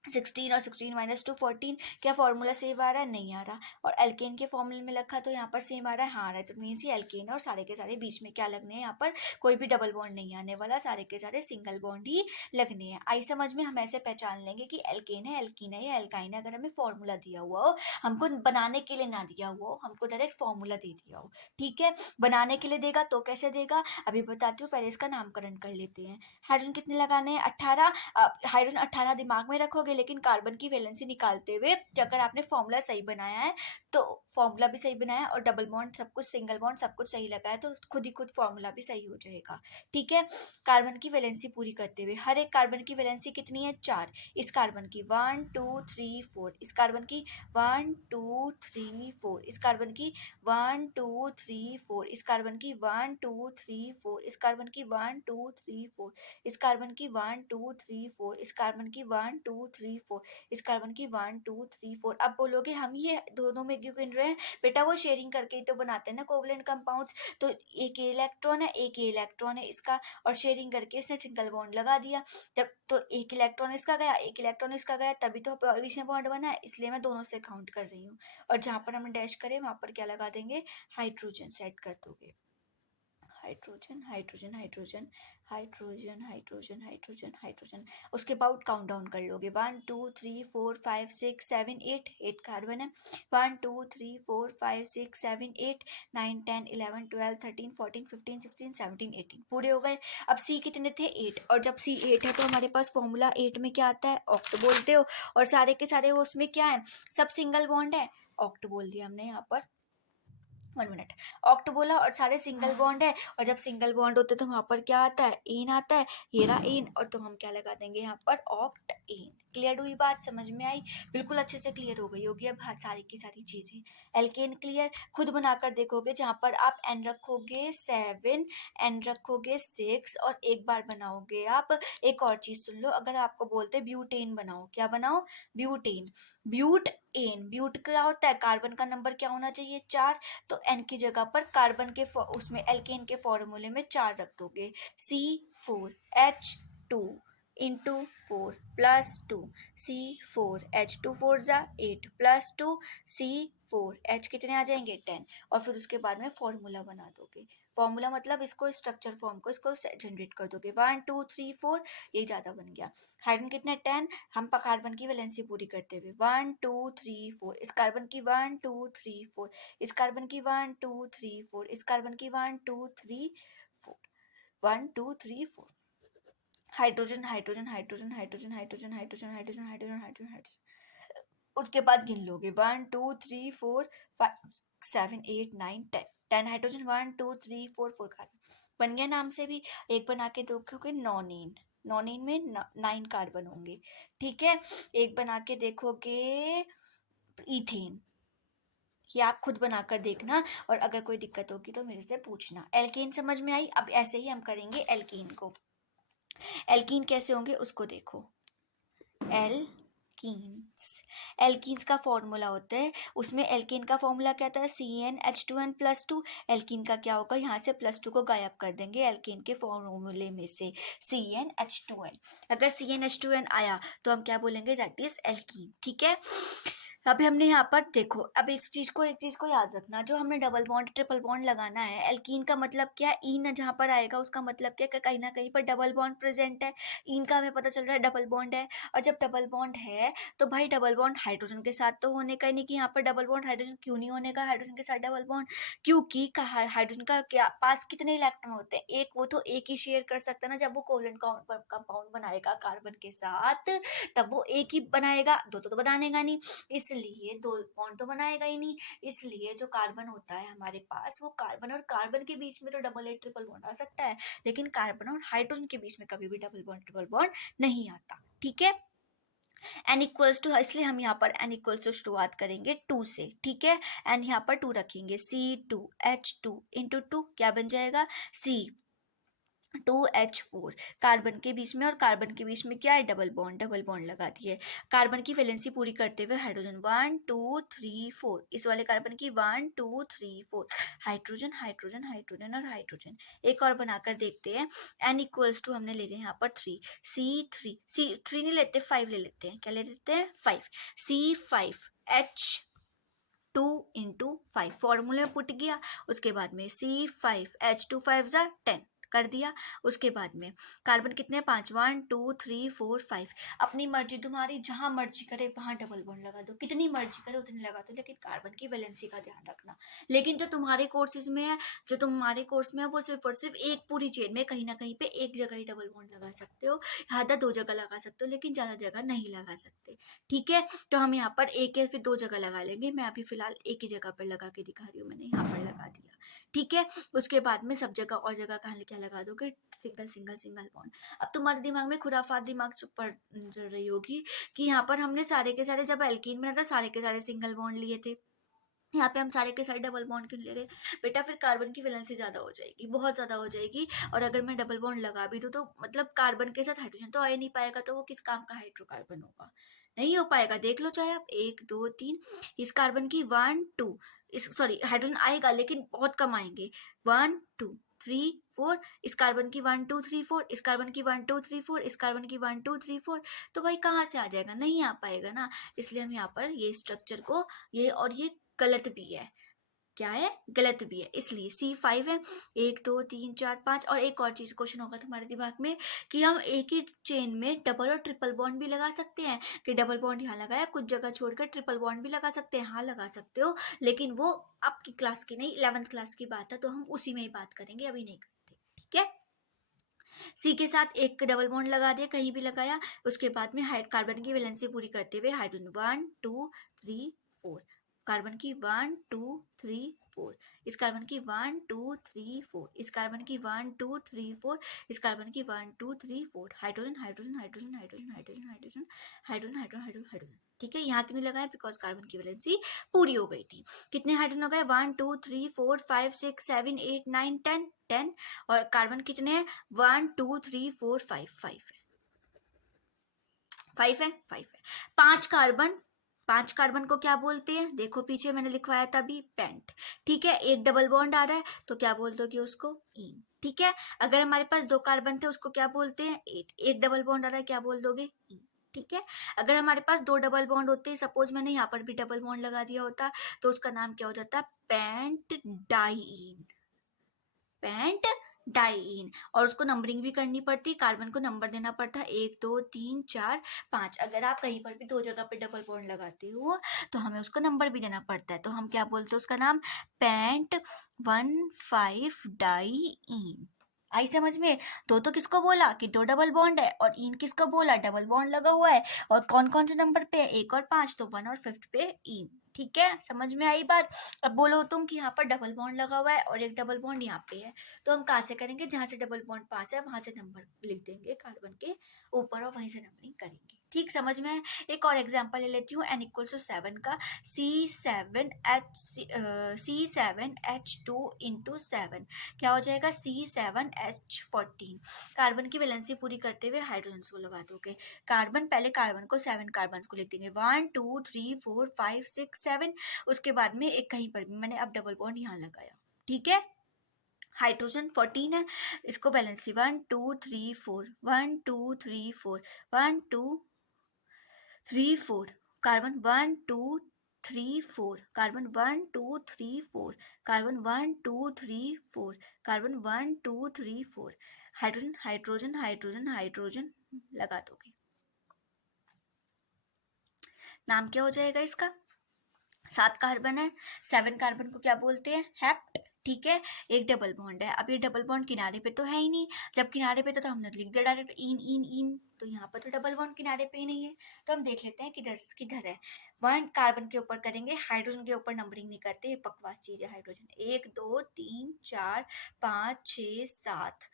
16 और 16 -2 14, क्या फॉर्मूला सेम आ रहा है? नहीं आ रहा। और एल्केन के फॉर्मूले में रखा तो यहाँ पर सेम आ रहा है, हाँ आ रहा है, तो मीन्स ये एल्केन और सारे के सारे बीच में क्या लगने हैं, यहाँ पर कोई भी डबल बॉन्ड नहीं आने वाला, सारे के सारे सिंगल बॉन्ड ही लगने हैं। आई समझ में? हम ऐसे पहचान लेंगे कि एल्केन है, एल्कीन है या एल्काइन है अगर हमें फॉर्मूला दिया हुआ हो, हमको बनाने के लिए ना दिया हुआ हो, हमको डायरेक्ट फॉर्मूला दे दिया हो। ठीक है, बनाने के लिए देगा तो कैसे देगा अभी बताती हूँ, पहले इसका नामकरण कर लेते हैं। हाइड्रोजन कितने लगाने हैं? 18। हाइड्रोजन 18 दिमाग में रखोगे, लेकिन कार्बन की वैलेंसी निकालते हुए अगर आपने फॉर्मूला सही बनाया है तो फॉर्मूला भी सही बनाया और डबल बॉन्ड सब कुछ, सिंगल बॉन्ड सब कुछ सही लगाया तो खुद ही खुद फॉर्मूला भी सही हो जाएगा। ठीक है, कार्बन की वैलेंसी पूरी करते हुए, हर एक कार्बन की वैलेंसी कितनी है? 4। इस कार्बन की 1 2 3 4, इस कार्बन की 1 2 3 4, इस कार्बन की 1 2 3 4, इस कार्बन की 1 2 3 4, इस कार्बन की 1 2 3 4, इस कार्बन की 1 2 3 4, इस कार्बन की 1 2 3 4, इस कार्बन की 1 2 3 4। अब बोलोगे हम ये दोनों में क्यों गिन रहे हैं? बेटा वो शेयरिंग करके ही तो बनाते हैं ना कोवलेंट कंपाउंड्स, तो एक ये इलेक्ट्रॉन है, एक ये इलेक्ट्रॉन है इसका, और शेयरिंग करके इसने सिंगल बॉन्ड लगा दिया। जब तो एक इलेक्ट्रॉन इसका गया, एक इलेक्ट्रॉन इसका गया, तभी तो बीच में बॉन्ड बना है, इसलिए मैं दोनों से काउंट कर रही हूँ। और जहाँ पर हमने डैश करे वहाँ पर क्या लगा देंगे? हाइड्रोजन सेट कर दोगे। Hydrogen hydrogen hydrogen hydrogen hydrogen hydrogen hydrogen, उसके बाद काउंट डाउन कर लोगे 1 2 3 4 5 6 7 8, 8 कार्बन है। 1 2 3 4 5 6 7 8 9 10 11 12 13 14 15 16 17 18, पूरे हो गए। अब C कितने थे? 8, और जब C 8 है तो हमारे पास फॉर्मूला 8 में क्या आता है? ऑक्ट बोलते हो, और सारे के सारे उसमें क्या है? सब सिंगल बॉन्ड है, ऑक्ट बोल दिया हमने यहाँ पर। 1 मिनट, ऑक्ट बोला और सारे सिंगल बॉन्ड है, और जब सिंगल बॉन्ड होते तो वहाँ पर क्या आता है? एन आता है, ये रहा एन, और तो हम क्या लगा देंगे यहाँ पर? Oct N. क्लियर हुई बात? समझ में आई? बिल्कुल अच्छे से क्लियर हो गई होगी अब सारी की सारी चीजें। एल्केन क्लियर, खुद बनाकर देखोगे, जहाँ पर आप एन रखोगे 7, एन रखोगे 6, और एक बार बनाओगे आप, एक और चीज सुन लो, अगर आपको बोलते ब्यूटेन बनाओ, क्या बनाओ? ब्यूटेन। ब्यूट एन, ब्यूट क्या होता है? कार्बन का नंबर क्या होना चाहिए? 4, तो एन की जगह पर कार्बन के उसमें एल्केन के फॉर्मूले में 4 रख दोगे, C4H2 इंटू 4 प्लस 2, C4H2 4 जा 8 प्लस 2 C4H कितने आ जाएंगे? 10, और फिर उसके बाद में फॉर्मूला बना दोगे। फॉर्मूला मतलब इसको स्ट्रक्चर फॉर्म को इसको जनरेट कर दोगे, 1 2 3 4, ये ज़्यादा बन गया। हाइड्रोजन कितने? 10, हम कार्बन की वैलेंसी पूरी करते हुए 1 2 3 4, इस कार्बन की 1 2 3 4, इस कार्बन की 1 2 3 4, इस कार्बन की 1 2 3 4, 1 2 3 4। Hydrogen hydrogen hydrogen hydrogen hydrogen hydrogen hydrogen hydrogen hydrogen hydrogen, उसके बाद गिन लोगे 1 2 3 4 5 7 8 9 10, 10 हाइड्रोजन, 1 2 3 4 4 कार्बन बन गया। नाम से भी एक बना के देखोगे नॉनिन, नॉनिन में 9 कार्बन होंगे। ठीक है, एक बना के देखोगे इथेन, ये आप खुद बनाकर देखना, और अगर कोई दिक्कत होगी तो मेरे से पूछना। एल्केन समझ में आई? अब ऐसे ही हम करेंगे एल्कीन को। एल्कीन कैसे होंगे उसको देखो। एल्कीन्स का फॉर्मूला होता है, उसमें एल्कीन का फॉर्मूला क्या था? CnH2n+2। एल्कीन का क्या होगा? यहाँ से +2 को गायब कर देंगे एल्कीन के फॉर्मूले में से, CnH2n। अगर CnH2n आया तो हम क्या बोलेंगे? That is alkene. ठीक है, अभी हमने यहाँ पर देखो, अब इस चीज को, एक चीज को याद रखना, जो हमने डबल बॉन्ड ट्रिपल बॉन्ड लगाना है, एल्कीन का मतलब क्या है? ईन जहाँ पर आएगा उसका मतलब क्या है? कहीं ना कहीं पर डबल बॉन्ड प्रेजेंट है। ईन का हमें पता चल रहा है डबल बॉन्ड है, और जब डबल बॉन्ड है तो भाई डबल बॉन्ड हाइड्रोजन के साथ तो होने का ही नहीं, कि यहाँ पर डबल बॉन्ड हाइड्रोजन क्यों नहीं होने का हाइड्रोजन के साथ डबल बॉन्ड? क्योंकि हाइड्रोजन का क्या पास कितने इलेक्ट्रॉन होते हैं? एक, वो तो एक ही शेयर कर सकता है ना, जब वो कोवलेंट कंपाउंड बनाएगा कार्बन के साथ तब वो एक ही बनाएगा, दो तो बनाने का नहीं, इसलिए दो बॉन्ड तो बनाएगा ही नहीं, इसलिए जो कार्बन होता है हमारे पास, वो कार्बन और कार्बन के बीच में तो डबल या ट्रिपल बॉन्ड आ सकता है, लेकिन कार्बन और हाइड्रोजन के बीच में कभी भी डबल बॉन्ड ट्रिपल बॉन्ड नहीं आता। ठीक है, n इक्वल्स टू, इसलिए हम यहाँ पर n इक्वल्स टू शुरुआत करेंगे 2 से। ठीक है, n यहाँ पर 2 रखेंगे, C2H2 इंटू 2 क्या बन जाएगा, C2H4। कार्बन के बीच में और कार्बन के बीच में क्या है, डबल बॉन्ड लगा दिए। कार्बन की वैलेंसी पूरी करते हुए हाइड्रोजन 1 2 3 4, इस वाले कार्बन की 1 2 3 4, हाइड्रोजन हाइड्रोजन हाइड्रोजन और हाइड्रोजन। एक और बनाकर देखते हैं, n इक्वल्स टू हमने ले रहे हैं यहाँ पर 3, C3 नहीं लेते, 5 ले लेते हैं, क्या ले लेते हैं, 5, C5H2 इंटू 5 फॉर्मूले में पुट किया, उसके बाद में C5H2 5 ज़ा 10 कर दिया। उसके बाद में कार्बन कितने, 5, 1 2 3 4 5। अपनी मर्जी, तुम्हारी जहां मर्जी करे वहां डबल बॉन्ड लगा दो, कितनी मर्जी करे उतनी लगा दो, लेकिन कार्बन की वैलेंसी का ध्यान रखना। लेकिन जो तुम्हारे कोर्सेज में है, जो तुम्हारे कोर्स में है, वो सिर्फ और सिर्फ एक पूरी चेन में कहीं ना कहीं पे एक जगह ही डबल बॉन्ड लगा सकते हो, ज़्यादा 2 जगह लगा सकते हो, लेकिन ज़्यादा जगह नहीं लगा सकते। ठीक है, तो हम यहाँ पर एक या फिर 2 जगह लगा लेंगे। मैं अभी फिलहाल एक ही जगह पर लगा के दिखा रही हूँ, मैंने यहाँ पर लगा दिया। ठीक है, उसके बाद में सब जगह और जगह कहाँ क्या लगा दोगे, सिंगल सिंगल सिंगल बॉन्ड। अब तुम्हारे दिमाग में खुराफात दिमाग पड़ रही होगी कि यहाँ पर हमने सारे के सारे, जब एल्कीन बना था सारे के सारे सिंगल बॉन्ड लिए थे, यहाँ पे हम सारे के सारे डबल बॉन्ड क्यों ले रहे। बेटा फिर कार्बन की वैलेंसी ज्यादा हो जाएगी, बहुत ज्यादा हो जाएगी, और अगर मैं डबल बॉन्ड लगा भी दूँ तो मतलब कार्बन के साथ हाइड्रोजन तो आ ही नहीं पाएगा, तो वो किस काम का हाइड्रोकार्बन होगा, नहीं हो पाएगा। देख लो चाहे आप 1 2 3, इस कार्बन की 1 2, इस सॉरी हाइड्रोजन आएगा लेकिन बहुत कम आएंगे, 1 2 3 4, इस कार्बन की 1 2 3 4, इस कार्बन की 1 2 3 4, इस कार्बन की 1 2 3 4, तो भाई कहाँ से आ जाएगा, नहीं आ पाएगा ना। इसलिए हम यहाँ पर ये स्ट्रक्चर को, ये और ये गलत भी है, क्या है, गलत भी है, इसलिए C5 है। 1 2 3 4 5, और एक और चीज क्वेश्चन होगा तुम्हारे दिमाग में कि हम एक ही चेन में डबल और ट्रिपल बॉन्ड भी लगा सकते हैं, कि डबल बॉन्ड यहाँ लगाया, कुछ जगह छोड़कर ट्रिपल बॉन्ड भी लगा सकते हैं। हाँ लगा सकते हो, लेकिन वो आपकी क्लास की नहीं, 11th क्लास की बात है, तो हम उसी में ही बात करेंगे, अभी नहीं करते। ठीक है, सी के साथ एक डबल बॉन्ड लगा दिया, कहीं भी लगाया, उसके बाद में कार्बन की वैलेंसी पूरी करते हुए हाइड्रोजन 1 2 3 4, कार्बन की 1 2 3 4, इस कार्बन की 1 2 3 4, इस कार्बन की 1 2 3 4, इस कार्बन की 1 2 3 4, hydrogen hydrogen hydrogen hydrogen hydrogen hydrogen hydrogen hydrogen hydrogen hydrogen. ठीक है, यहाँ क्यों नहीं लगाया, बिकॉज कार्बन की वैलेंसी पूरी हो गई थी। कितने हाइड्रोजन हो गए, 1 2 3 4 5 6 7 8 9 10 10, और कार्बन कितने हैं, 1 2 3 4 5 5 है, 5 है, 5 है। 5 कार्बन को क्या बोलते हैं, देखो पीछे मैंने लिखवाया था अभी, पेंट। ठीक है, एक डबल बॉन्ड आ रहा है तो क्या बोल दोगे उसको, इन। ठीक है, अगर हमारे पास 2 कार्बन थे उसको क्या बोलते हैं, एक डबल बॉन्ड आ रहा है, क्या बोल दोगे, इन। ठीक है, अगर हमारे पास 2 डबल बॉन्ड होते हैं, सपोज मैंने यहाँ पर भी डबल बॉन्ड लगा दिया होता, तो उसका नाम क्या हो जाता, पेंट डाइइन, पेंट डाइइन। और उसको नंबरिंग भी करनी पड़ती, कार्बन को नंबर देना पड़ता, 1 2 3 4 5। अगर आप कहीं पर भी 2 जगह पे डबल बॉन्ड लगाते हो तो हमें उसको नंबर भी देना पड़ता है, तो हम क्या बोलते हैं उसका नाम, पेंट 1,5 डाइइन। आई समझ में, तो किसको बोला कि 2 डबल बॉन्ड है, और इन किसको बोला, डबल बॉन्ड लगा हुआ है, और कौन कौन से नंबर पे है, 1 और 5, तो 1 और 5 पे इन। ठीक है, समझ में आई बात। अब बोलो तुम कि यहाँ पर डबल बॉन्ड लगा हुआ है और एक डबल बॉन्ड यहाँ पे है, तो हम कहाँ से करेंगे, जहाँ से डबल बॉन्ड पास है वहां से नंबर लिख देंगे कार्बन के ऊपर और वहीं से नंबरिंग करेंगे। ठीक समझ में है। एक और एग्जांपल ले लेती हूँ, n=7 का, C7H2 इंटू 7 क्या हो जाएगा, C7H14। कार्बन की वैलेंसी पूरी करते हुए हाइड्रोजन को लगा दोगे, कार्बन पहले कार्बन को 7 कार्बन को लिख देंगे, 1 2 3 4 5 6 7, उसके बाद में एक कहीं पर भी मैंने अब डबल बॉन्ड यहाँ लगाया। ठीक है, हाइड्रोजन 14 है, इसको valency 1 2 3 4 1 2 3 4 1 2 3 4, carbon 1 2 3 4, carbon 1 2 3 4, carbon 1 2 3 4, carbon 1 2 3 4, hydrogen hydrogen hydrogen hydrogen लगा दोगे, नाम क्या हो जाएगा इसका, 7 कार्बन है, 7 कार्बन को क्या बोलते हैं, हेप्ट ठीक है, एक डबल बॉन्ड है। अब ये डबल बॉन्ड किनारे पे तो है ही नहीं, जब किनारे पे तो हमने लिख दिया डायरेक्ट इन इन इन, तो यहाँ पर तो डबल बॉन्ड किनारे पे ही नहीं है। तो हम देख लेते हैं किधर किधर है। वन कार्बन के ऊपर करेंगे, हाइड्रोजन के ऊपर नंबरिंग नहीं करते, ये बकवास चीज है हाइड्रोजन। 1 2 3 4 5 6 7।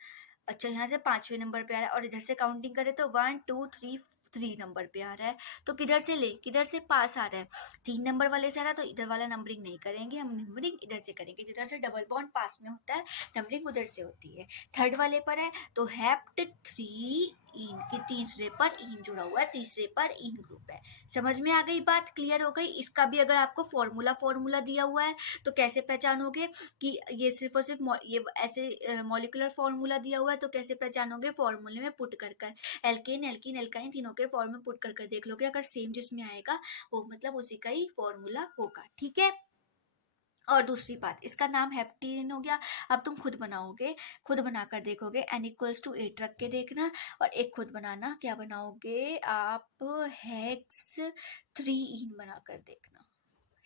अच्छा, यहाँ से 5वें नंबर पे आ रहा है, और इधर से काउंटिंग करें तो 1 2 3 3 नंबर पे आ रहा है। तो किधर से ले, किधर से पास आ रहा है, 3 नंबर वाले से आ रहा है, तो इधर वाला नंबरिंग नहीं करेंगे हम, नंबरिंग इधर से करेंगे, जिधर से डबल बॉन्ड पास में होता है नंबरिंग उधर से होती है। थर्ड वाले पर है तो हेप्ट 3 इन की तीसरे पर इन जुड़ा हुआ है, तीसरे पर इन ग्रुप है। समझ में आ गई बात, क्लियर हो गई। इसका भी अगर आपको फॉर्मूला दिया हुआ है तो कैसे पहचानोगे कि ये सिर्फ और सिर्फ ये ऐसे मॉलिक्यूलर फॉर्मूला दिया हुआ है, तो कैसे पहचानोगे, फॉर्मूले में पुट कर कर एल्केन एल्कीन एल्काइन तीनों के फॉर्म में पुट कर कर देख लोगे, अगर सेम जिसमें आएगा वो मतलब उसी का ही फॉर्मूला होगा। ठीक है, और दूसरी बात, इसका नाम हेप्टेन हो गया। अब तुम खुद बनाओगे, खुद बनाकर देखोगे, n=8 रख के देखना, और एक खुद बनाना, क्या बनाओगे आप, हेक्स 3 बनाकर देखना।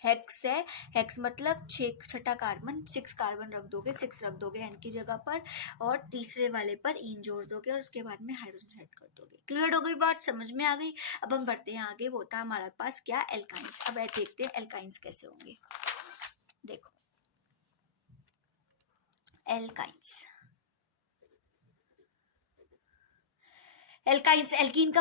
हेक्स है, हेक्स मतलब छठा कार्बन, 6 कार्बन रख दोगे, 6 रख दोगे एन की जगह पर, और तीसरे वाले पर इन जोड़ दोगे, और उसके बाद में हाइड्रोजन सेट कर दोगे। क्लियर हो गई बात, समझ में आ गई। अब हम बढ़ते हैं आगे, वो था हमारे पास क्या, एल्काइंस। अब देखते हैं एल्काइंस कैसे होंगे। देखो एल्काइंस, एल्काइंस, एल्कीन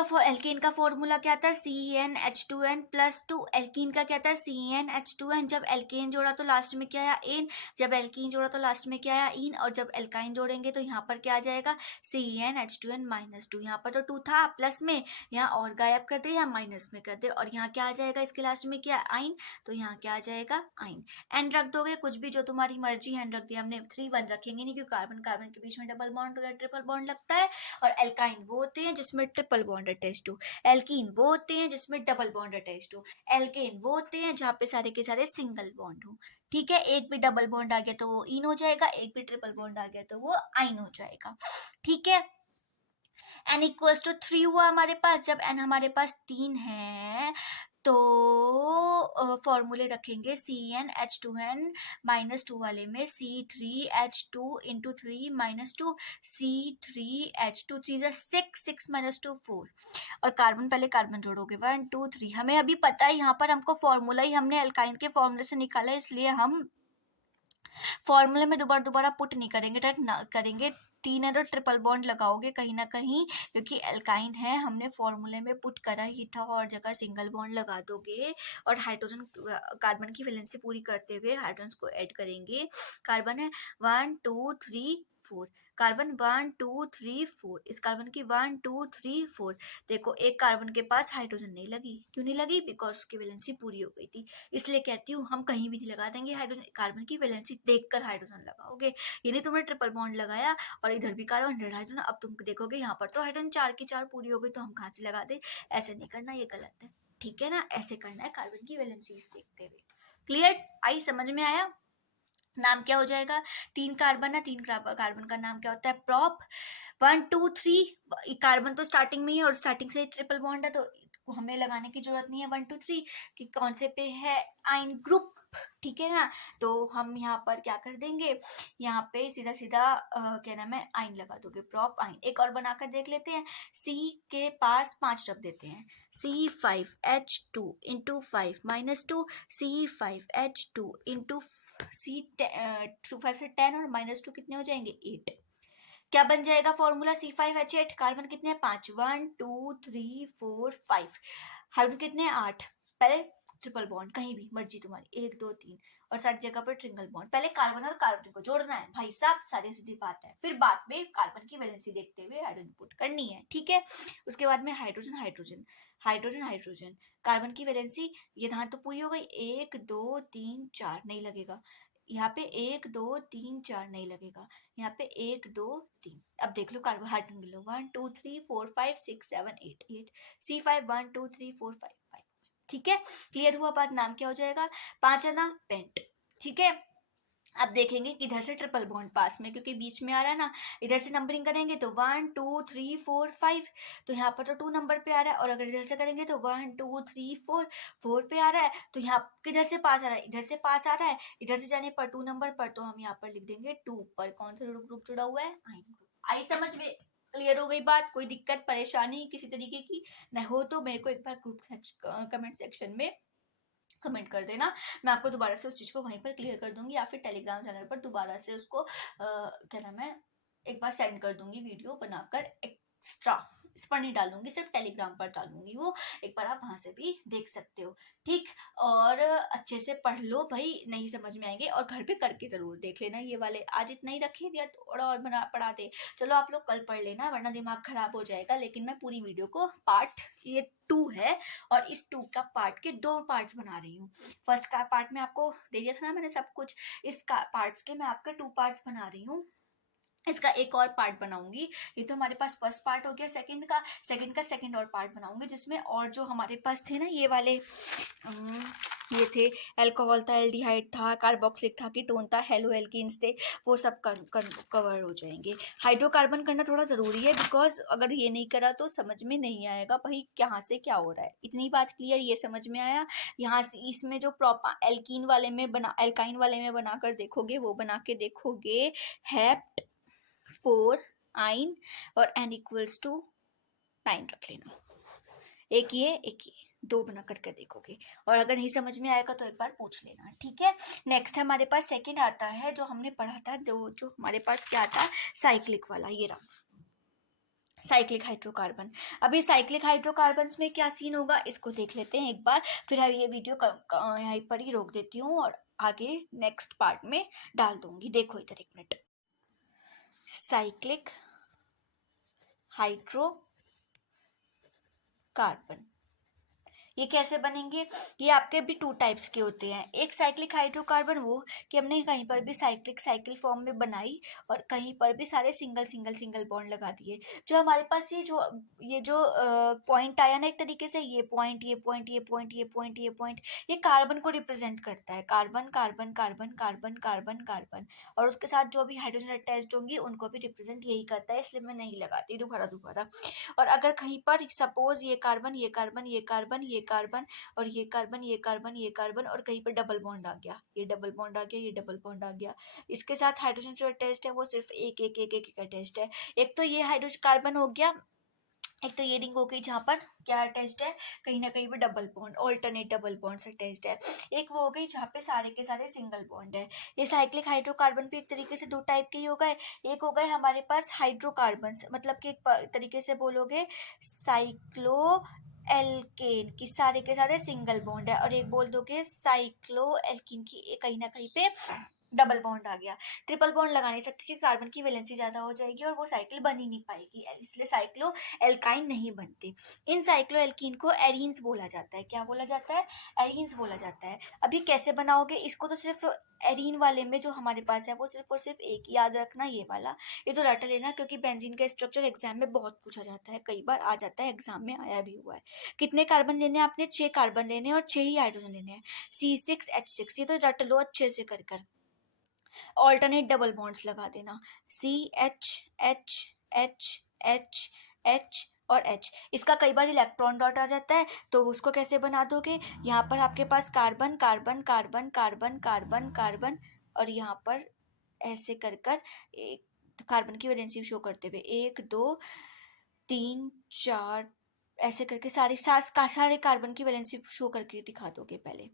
का फॉर्मूला क्या था, CnH2n प्लस 2। एल्कीन का क्या था, CnH2n। जब एल्केन जोड़ा तो लास्ट में क्या आया, एन। जब एल्कीन जोड़ा तो लास्ट में क्या आया, इन। और जब एल्काइन जोड़ेंगे तो यहाँ पर क्या आ जाएगा, CnH2n माइनस 2। यहाँ पर तो 2 था प्लस में, यहाँ और गायब कर दे, यहाँ माइनस में कर दे, और यहाँ क्या आ जाएगा, इसके लास्ट में क्या, आइन। तो यहाँ क्या आ जाएगा, आइन। एन रख दोगे, कुछ भी जो तुम्हारी मर्जी, एन रख दिया हमने। 3 1 रखेंगे नहीं, क्योंकि कार्बन कार्बन के बीच में डबल बॉन्ड या ट्रिपल बॉन्ड लगता है। और एल्काइन वो होते हैं जिसमें ट्रिपल बॉन्ड अटैच्ड हो, एल्कीन वो होते हैं जिसमें डबल बॉन्ड अटैच्ड हो, एल्केन वो होते हैं जहाँ पे सारे के सारे सिंगल बॉन्ड हो। ठीक है, एक भी डबल बॉन्ड आ गया तो वो इन हो जाएगा, एक भी ट्रिपल बॉन्ड आ गया तो वो आइन हो जाएगा। ठीक है, n=3 हुआ हमारे पास। जब n हमारे पास 3 है तो फॉर्मूले रखेंगे, CnH2n माइनस 2 वाले में C3H2 into 3 minus 2, C3H2 3 6 6 minus 2 4, और कार्बन पहले कार्बन जोड़ोगे 1 2 3। हमें अभी पता है, यहाँ पर हमको फॉर्मूला ही हमने एल्काइन के फॉर्मूले से निकाला है, इसलिए हम फॉर्मूले में दोबारा पुट नहीं करेंगे, डायरेक्ट करेंगे। 3 है तो ट्रिपल बॉन्ड लगाओगे कहीं ना कहीं, क्योंकि एल्काइन है, हमने फॉर्मूले में पुट करा ही था, और जगह सिंगल बॉन्ड लगा दोगे, और हाइड्रोजन कार्बन की वैलेंसी पूरी करते हुए हाइड्रोजन को ऐड करेंगे। कार्बन है 1 2 3 4, कार्बन 1 2 3 4, इस कार्बन की 1 2 3 4। देखो एक कार्बन के पास हाइड्रोजन नहीं लगी, क्यों नहीं लगी, बिकॉज उसकी वैलेंसी पूरी हो गई थी। इसलिए कहती हूँ हम कहीं भी नहीं लगा देंगे हाइड्रोजन, कार्बन की वैलेंसी देखकर हाइड्रोजन लगाओगे। ये नहीं तुमने ट्रिपल बॉन्ड लगाया और इधर भी कार्बन 100 हाइड्रोजन, अब तुम देखोगे यहाँ पर तो हाइड्रोजन 4 की 4 पूरी हो गई, तो हम कहाँ से लगा दे। ऐसे नहीं करना, ये गलत है। ठीक है ना, ऐसे करना है कार्बन की वैलेंसीज देखते हुए। क्लियर, आई, समझ में आया। नाम क्या हो जाएगा, 3 कार्बन है, 3 कार्बन का नाम क्या होता है, प्रॉप। 1 2 3 कार्बन तो स्टार्टिंग में ही, और स्टार्टिंग से ट्रिपल बॉन्ड है, तो हमें लगाने की जरूरत नहीं है 1 2 3 कि कौन से पे है, आइन ग्रुप। ठीक है ना, तो हम यहाँ पर क्या कर देंगे, यहाँ पे सीधा सीधा क्या नाम है, आइन लगा दोगे, प्रॉप आइन। एक और बनाकर देख लेते हैं, C के पास 5 रख देते हैं, C5H2 into 5 minus 2, C5H2 into C5 से 10 और माइनस 2 कितने हो जाएंगे, 8। क्या बन जाएगा फॉर्मूला, C5H8। कार्बन कितने हैं, 5, 1 2 3 4 5, हाइड्रोजन कितने हैं, 8। पहले ट्रिपल बॉन्ड कहीं भी मर्जी तुम्हारी, 1 2 3, और 60 जगह पर ट्रिंगल बॉन्ड। पहले कार्बन और कार्बन को जोड़ना है भाई साहब, सारी सीधी बात है। फिर बाद में कार्बन की वैलेंसी देखते हुए हाइड्रोजन पुट करनी है। ठीक है, उसके बाद में hydrogen hydrogen hydrogen hydrogen, carbon की वैलेंसी ये धान तो पूरी हो गई, 1 2 3 4 नहीं लगेगा, यहाँ पे 1 2 3 4 नहीं लगेगा, यहाँ पे 1 2 3। अब देख लो कार्बोहाइड्रोजन गिनो, 1 2 3 4 5 6 7 8 8, C5 1 2 3 4 5 5। ठीक है, क्लियर हुआ बात, नाम क्या हो जाएगा, 5 है ना, पेंट। ठीक है, अब देखेंगे कि इधर से ट्रिपल बॉन्ड पास में, क्योंकि बीच में आ रहा है ना, इधर से नंबरिंग करेंगे तो 1 2 3 4 5, तो यहाँ पर तो 2 नंबर पे आ रहा है, और अगर इधर से करेंगे तो 1 2 3 4 4 पे आ रहा है, तो यहाँ किधर से पास आ रहा है, इधर से पास आ रहा है, इधर से जाने पर 2 नंबर पर, तो हम यहाँ पर लिख देंगे 2 पर। कौन सा ग्रुप जुड़ा हुआ है, आइन ग्रुप। आई समझ में, क्लियर हो गई बात, कोई दिक्कत परेशानी किसी तरीके की न हो तो मेरे को एक बार ग्रुप कमेंट सेक्शन में कमेंट कर देना, मैं आपको दोबारा से उस चीज़ को वहीं पर क्लियर कर दूंगी, या फिर टेलीग्राम चैनल पर दोबारा से उसको क्या नाम है, एक बार सेंड कर दूंगी वीडियो बनाकर एक्स्ट्रा। इस पर नहीं डालूंगी, सिर्फ टेलीग्राम पर डालूंगी वो, एक बार आप वहां से भी देख सकते हो, ठीक। और अच्छे से पढ़ लो भाई, नहीं समझ में आएंगे, और घर पे करके जरूर देख लेना ये वाले, आज इतना ही रखे दिया थोड़ा और बना पढ़ा दे, चलो आप लोग कल पढ़ लेना वरना दिमाग खराब हो जाएगा। लेकिन मैं पूरी वीडियो को पार्ट, ये 2 है और इस 2 का पार्ट के 2 पार्ट्स बना रही हूँ। फर्स्ट का पार्ट में आपको दे दिया था ना मैंने सब कुछ, इस पार्ट्स के मैं आपके 2 पार्ट्स बना रही हूँ, इसका एक और पार्ट बनाऊंगी। ये तो हमारे पास फर्स्ट पार्ट हो गया, सेकंड का सेकंड और पार्ट बनाऊंगी, जिसमें और जो हमारे पास थे ना ये वाले, ये थे अल्कोहल था, एल्डिहाइड था, कार्बोक्सिलिक था, कीटोन था, हेलो एल्कीन्स थे, वो सब कवर हो जाएंगे। हाइड्रोकार्बन करना थोड़ा ज़रूरी है, बिकॉज अगर ये नहीं करा तो समझ में नहीं आएगा भाई कहाँ से क्या हो रहा है। इतनी बात क्लियर, ये समझ में आया। यहाँ से इसमें जो प्रॉपर एल्कीन वाले में बना, एल्काइन वाले में बनाकर देखोगे, वो बना के देखोगे, हेप्ट 4 आइन और n इक्वल्स टू 9 रख लेना, एक ये 2 बना करके देखोगे, और अगर नहीं समझ में आएगा तो एक बार पूछ लेना, ठीक है। नेक्स्ट हमारे पास सेकंड आता है, जो हमने पढ़ा था, जो हमारे पास क्या आता है, साइक्लिक वाला, ये रहा साइक्लिक हाइड्रोकार्बन। अभी साइक्लिक हाइड्रोकार्बन्स में क्या सीन होगा इसको देख लेते हैं एक बार, फिर ये वीडियो यहाँ पर ही रोक देती हूँ और आगे नेक्स्ट पार्ट में डाल दूंगी। देखो इधर एक मिनट, साइक्लिक हाइड्रोकार्बन ये कैसे बनेंगे, ये आपके भी 2 टाइप्स के होते हैं। एक साइक्लिक हाइड्रोकार्बन वो कि हमने कहीं पर भी साइकिल फॉर्म में बनाई और कहीं पर भी सारे सिंगल बॉन्ड लगा दिए। जो हमारे पास ये जो पॉइंट आया ना, एक तरीके से ये पॉइंट ये कार्बन को रिप्रेजेंट करता है, carbon carbon carbon carbon carbon carbon, और उसके साथ जो भी हाइड्रोजन अटैच्ड होंगी उनको भी रिप्रेजेंट यही करता है, इसलिए मैं नहीं लगाती दोबारा। और अगर कहीं पर सपोज ये कार्बन और ये कार्बन और कहीं पर डबल बॉन्ड आ गया, ये डबल बॉन्ड आ गया, इसके साथ हाइड्रोजन जो अटैच्ड है वो सिर्फ एक अटैच्ड है। एक तो ये हाइड्रोजन कार्बन हो गया, एक तो ये रिंग हो गई जहाँ पर क्या अटैच्ड है, कहीं ना कहीं पे double bond, alternate double bonds attached है। एक वो हो गई जहाँ पे सारे के सारे सिंगल बॉन्ड है। ये साइक्लिक हाइड्रोकार्बन भी एक तरीके से 2 टाइप के ही हो गए। एक हो गए हमारे पास हाइड्रोकार्बन, मतलब कि एक तरीके से बोलोगे साइक्लो एल्केन की सारे के सारे सिंगल बॉन्ड है, और एक बोल दोगे साइक्लो एल्कीन की कहीं ना कहीं पे डबल बॉन्ड आ गया। ट्रिपल बॉन्ड लगा नहीं सकते क्योंकि कार्बन की वैलेंसी ज्यादा हो जाएगी और वो साइकिल बन ही नहीं पाएगी, इसलिए साइक्लो एल्काइन नहीं बनते। इन साइक्लो एल्कीन को एरीन्स बोला जाता है। क्या बोला जाता है, एरीन्स बोला जाता है। अभी कैसे बनाओगे इसको, तो सिर्फ एरीन वाले में जो हमारे पास है वो सिर्फ और सिर्फ एक याद रखना, ये वाला, ये तो रट लेना, क्योंकि बेंजीन का स्ट्रक्चर एग्जाम में बहुत पूछा जाता है, कई बार आ जाता है, एग्जाम में आया भी हुआ है। कितने कार्बन लेने हैं आपने, 6 कार्बन लेने हैं और 6 ही हाइड्रोजन लेने हैं, C6H6, ये तो रट लो अच्छे से कर। ऑल्टरनेट डबल बॉन्ड्स लगा देना, CH और H। इसका कई बार इलेक्ट्रॉन डॉट आ जाता है, तो उसको कैसे बना दोगे, यहाँ पर आपके पास carbon carbon carbon carbon carbon carbon, और यहाँ पर ऐसे कर एक कार्बन की वैलेंसी शो करते हुए 1 2 3 4 ऐसे करके सारे कार्बन की वैलेंसी शो करके दिखा दोगे पहले।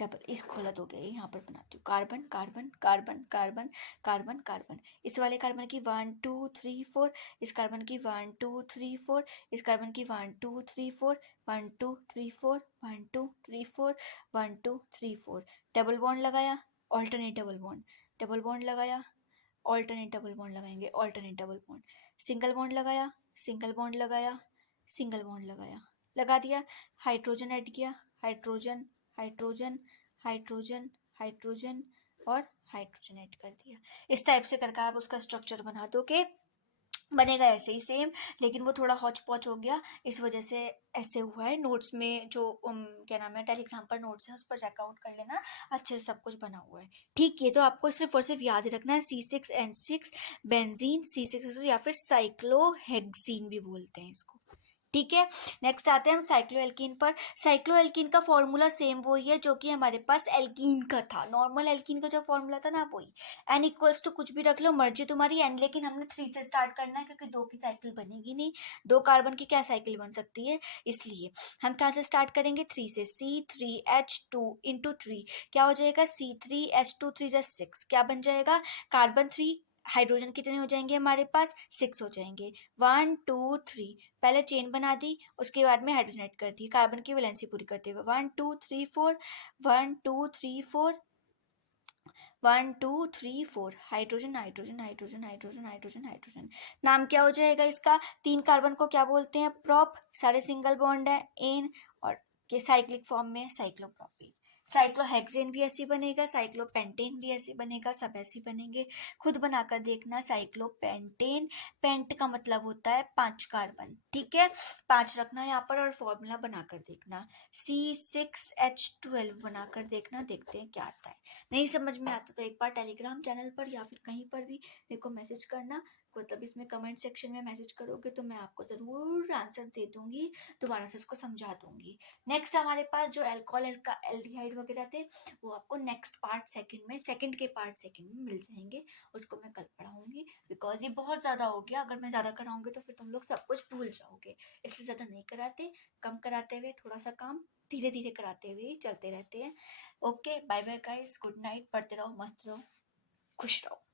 डबल इस खोला दो गया, यहाँ पर बनाती हूँ carbon carbon carbon carbon carbon carbon, इस वाले कार्बन की 1 2 3 4, इस कार्बन की 1 2 3 4, इस कार्बन की 1 2 3 4 1 2 3 4 1 2 3 4 1 2 3 4, डबल बॉन्ड लगाया, ऑल्टरनेट डबल बॉन्ड लगाया, ऑल्टरनेट डबल बॉन्ड लगाएंगे, alternate double bond, single bond लगाया, सिंगल बॉन्ड लगाया, सिंगल बॉन्ड लगाया, लगा दिया, हाइड्रोजन ऐड किया, हाइड्रोजन हाइड्रोजन हाइड्रोजन हाइड्रोजन और हाइड्रोजन ऐड कर दिया। इस टाइप से करके आप उसका स्ट्रक्चर बना दोगे बनेगा ऐसे ही सेम, लेकिन वो थोड़ा हौच पौच हो गया, इस वजह से ऐसे हुआ है। नोट्स में जो क्या नाम है, टेलीग्राम पर नोट्स है, उस पर चेकआउट कर लेना, अच्छे से सब कुछ बना हुआ है। ठीक है, तो आपको सिर्फ और सिर्फ याद रखना है C6N6 बेंजीन, C6 या फिर साइक्लोहेक्सीन भी बोलते हैं इसको। ठीक है, नेक्स्ट आते हैं हम साइक्लोएल्कीन पर। साइक्लोएल्कीन का फॉर्मूला सेम वही है जो कि हमारे पास एल्कीन का था, नॉर्मल एल्कीन का जो फॉर्मूला था ना वही। एन इक्वल्स टू कुछ भी रख लो, मर्जी तुम्हारी एन, लेकिन हमने 3 से स्टार्ट करना है क्योंकि 2 की साइकिल बनेगी नहीं, 2 कार्बन की क्या साइकिल बन सकती है, इसलिए हम कहाँ से स्टार्ट करेंगे, 3 से। C3H2 इंटू 3 क्या हो जाएगा, C3H2 3 जा 6 क्या बन जाएगा, कार्बन 3, हाइड्रोजन कितने हो जाएंगे हमारे पास, 6 हो जाएंगे। 1 2 3, पहले चेन बना दी, उसके बाद में हाइड्रोजन ऐड कर दी, कार्बन की वैलेंसी पूरी करते हुए 1 2 3 4, 1 2 3 4, 1 2 3 4, hydrogen hydrogen hydrogen hydrogen hydrogen hydrogen. नाम क्या हो जाएगा इसका, 3 कार्बन को क्या बोलते हैं, प्रॉप, सारे सिंगल बॉन्ड है, एन, और ये साइक्लिक फॉर्म में साइक्लोप्रोपीन। साइक्लोहेक्सेन भी ऐसी बनेगा, साइक्लोपेंटेन भी ऐसी बनेगा, सब ऐसी बनेंगे, खुद बनाकर देखना। साइक्लोपेंटेन, पेंट का मतलब होता है 5 कार्बन, ठीक है, 5 रखना यहाँ पर, और फॉर्मूला बनाकर देखना C6H12 बनाकर देखना, देखते हैं क्या आता है। नहीं समझ में आता तो एक बार टेलीग्राम चैनल पर या फिर कहीं पर भी मेरे को मैसेज करना, मतलब इसमें कमेंट सेक्शन में मैसेज करोगे तो मैं आपको ज़रूर आंसर दे दूंगी, दोबारा से इसको समझा दूंगी। नेक्स्ट हमारे पास जो अल्कोहल एल्डिहाइड वगैरह थे वो आपको नेक्स्ट पार्ट सेकंड में, सेकंड के पार्ट सेकंड में मिल जाएंगे, उसको मैं कल पढ़ाऊंगी, बिकॉज ये बहुत ज़्यादा हो गया, अगर मैं ज़्यादा कराऊंगी तो फिर तुम लोग सब कुछ भूल जाओगे, इसलिए ज़्यादा नहीं कराते, कम कराते हुए थोड़ा सा काम धीरे धीरे कराते हुए चलते रहते हैं। Okay, bye bye guys, good night, पढ़ते रहो, मस्त रहो, खुश रहो।